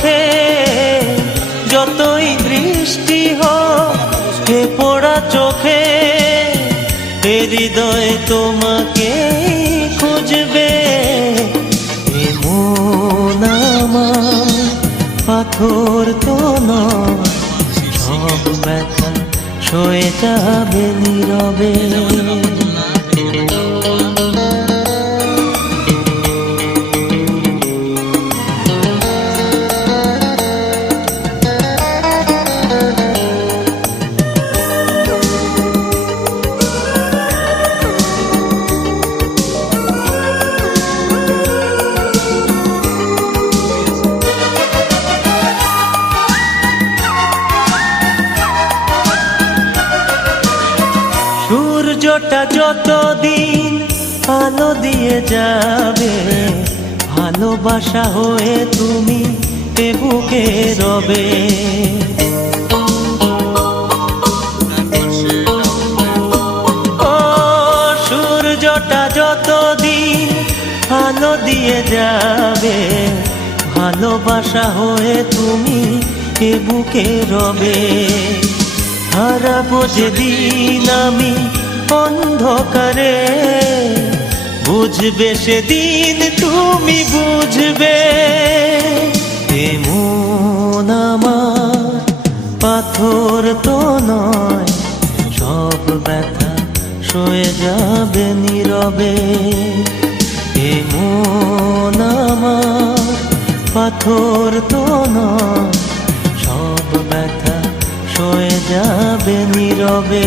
চোখে যতই বৃষ্টি হোক, হে পোড়া চোখে, হে হৃদয় তোমাকে খুঁজবে এ মন আমার পাথর তো নয়, সব ব্যথা সয়ে যাবে নীরবে। যতদিন আলো দিয়ে যাবে, ভালোবাসা হয়ে তুমি এ বুকে রবে। ও সূর্যটা যতদিন আলো দিয়ে যাবে, ভালোবাসা হয়ে তুমি এ বুকে রবে। হারাবো যেদিন আমি অন্ধকারে বুঝবে সেদিন তুমি বুঝবে। এমন আমার, পাথর তো নয়, সব ব্যথা সয়ে যাবে নীরবে। এমন আমার, পাথর তো নয়, সব ব্যথা সয়ে যাবে নীরবে।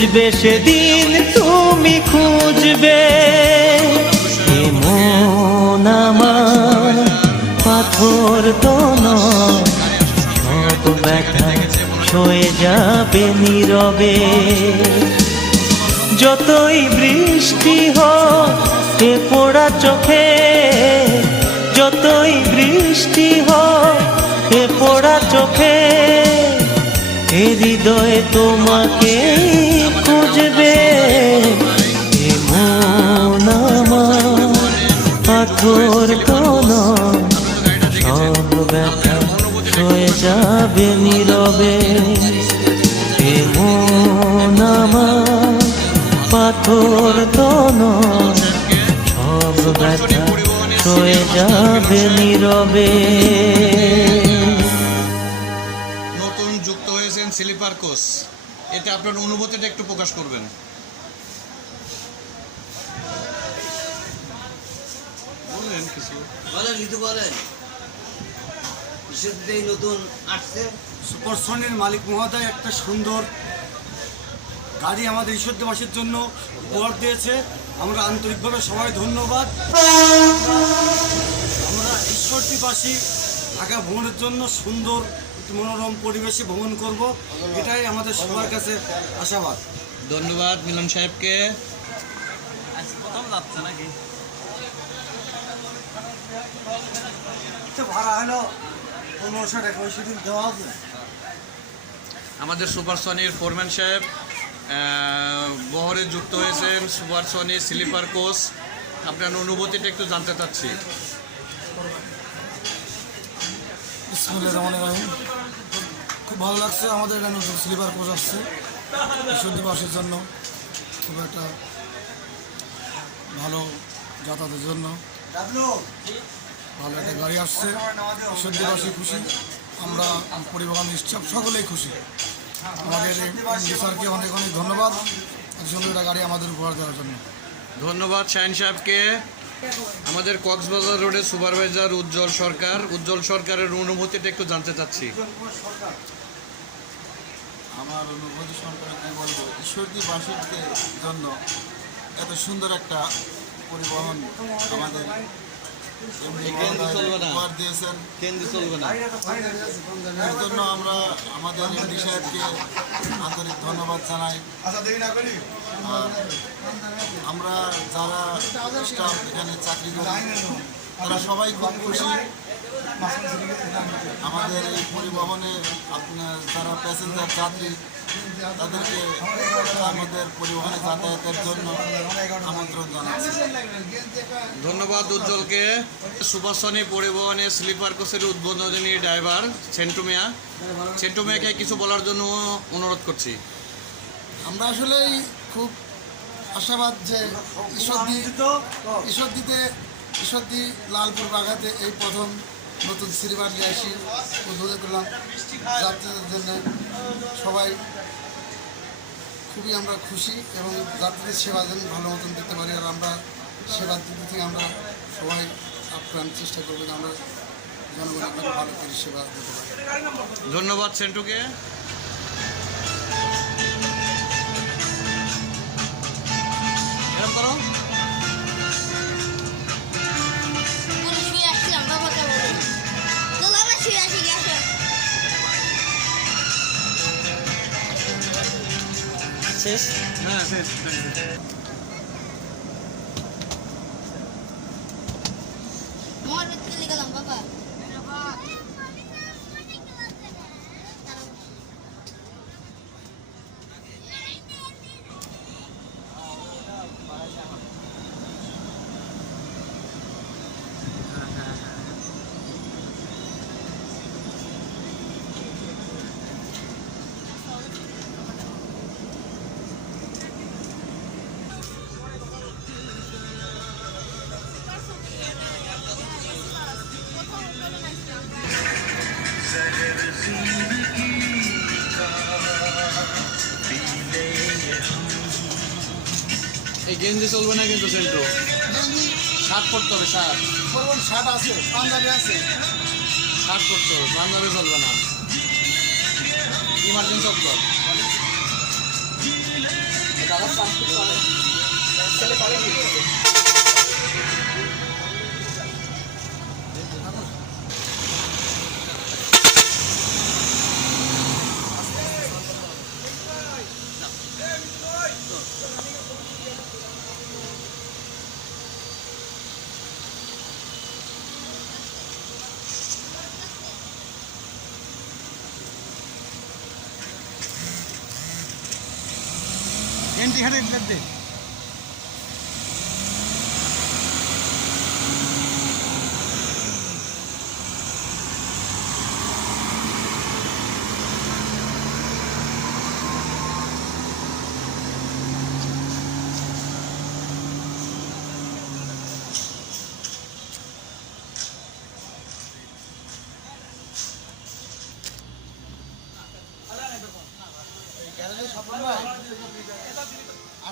খুঁজবে সেদিন তুমি খুঁজবে। এ মন আমার পাথর তো নয় ব্যথা সয়ে যাবে নীরবে। যতই বৃষ্টি হোক পোড়া চোখে, যতই বৃষ্টি হোক পোড়া চোখে। এ হৃদয়ে তোমাকে খুঁজবে। পাথর তো সব ব্যথা সয়ে যাবে নীরবে। পাথর নয় সব ব্যথা সয়ে যাবে নীরবে। স্লিপার কোচ এতে আপনার অনুভূতিটা একটু প্রকাশ করবেন। বললেন কিছু। বলেন ঋতু বলেন। বিশ্বজিৎ নতুন আসছে। সুপারসনের মালিক মহোদয় একটা সুন্দর গাড়ি আমাদের ঈশ্বরদীবাসীর জন্য উপহার দিয়েছে। আমরা আন্তরিকভাবে সবাই ধন্যবাদ। আমরা ঈশ্বরদীবাসী ঢাকা ভ্রমণের জন্য সুন্দর মনোরম পরিবেশে ভ্রমণ করব। এটাই আমাদের সবার কাছে আশাবাদ। ধন্যবাদ মিলন সাহেবকে। তো ভাড়া হলো পনেরোশো টাকা ওই সেদিন দেওয়া হবে। আমাদের সুপারসনির ফোরম্যান সাহেব বহরে যুক্ত হয়েছেন সুপারসনি স্লিপার কোচ। আপনার অনুভূতিটা একটু জানতে চাচ্ছি। ভালো লাগছে, আমাদের এখানে নতুন স্লিপার কোচ আসছে বিশুদ্ধিবাসীর জন্য। খুব একটা ভালো যাতায়াতের জন্য। ভালো একটা গাড়ি আসছে বিশুদ্ধিবাসী খুশি, আমরা পরিবহন স্টাফ সকলেই খুশি। আমাদের স্যারকে অনেক অনেক ধন্যবাদ সুন্দর একটা গাড়ি আমাদের উপহার দেওয়ার জন্য। ধন্যবাদ শাহিন সাহেবকে। আমাদের কক্সবাজার রোডের সুপারভাইজার উজ্জ্বল সরকার। উজ্জ্বল সরকারের অনুভূতিটা একটু জানতে চাচ্ছি। আমার অনুভূতি সম্পর্কে বলব ঈশ্বরদীবাসীদের জন্য এত সুন্দর একটা পরিবহন আমাদের উপহার দিয়েছেন। এর জন্য আমরা আমাদের এমডি সাহেবকে আন্তরিক ধন্যবাদ জানাই। আমরা যারা স্টাফ এখানে চাকরি করি তারা সবাই খুব খুশি। আমাদের এই পরিবহনে আপনার যারা প্যাসেঞ্জার যাত্রী তাদেরকে আমাদের পরিবহনে যাতায়াতের জন্য আমন্ত্রণ জানাচ্ছি। ধন্যবাদ উজ্জ্বলকে। সুভাষনী পরিবহনে স্লিপার কোচের উদ্বোধনী ড্রাইভার সেন্টু মিয়া। সেন্টু মিয়াকে কিছু বলার জন্য অনুরোধ করছি। আমরা আসলেই খুব আশাবাদ যে ঈশ্বরদী ঈশ্বরদীতে ঈশ্বরদী লালপুর বাগাতে এই প্রথম নতুন সিনেমা নিয়ে আসি, উদ্বোধন করলাম। যাত্রীদের জন্য সবাই খুবই আমরা খুশি এবং যাত্রীদের সেবা যেন ভালো মতন দিতে পারি আর আমরা সেবার দিক থেকে আমরা সবাই আপ্রাণ চেষ্টা করব যে আমরা জনগণের ভালো করে সেবা দিতে পারি। ধন্যবাদ সেন্টুকে। sis? Ah, Wala, sis. Mga red ka lang, baba. Ano ba? গেঞ্জি চলবে না কিন্তু সেন্টু শার্ট পরতে হবে শার্ট। শার্ট আছে পাঞ্জাবি আছে। শার্ট পরতে হবে পাঞ্জাবি চলবে না। ইমার্জেন্সি অফ কর ટ્વેન્ટી હંડ્રેડ લખ દે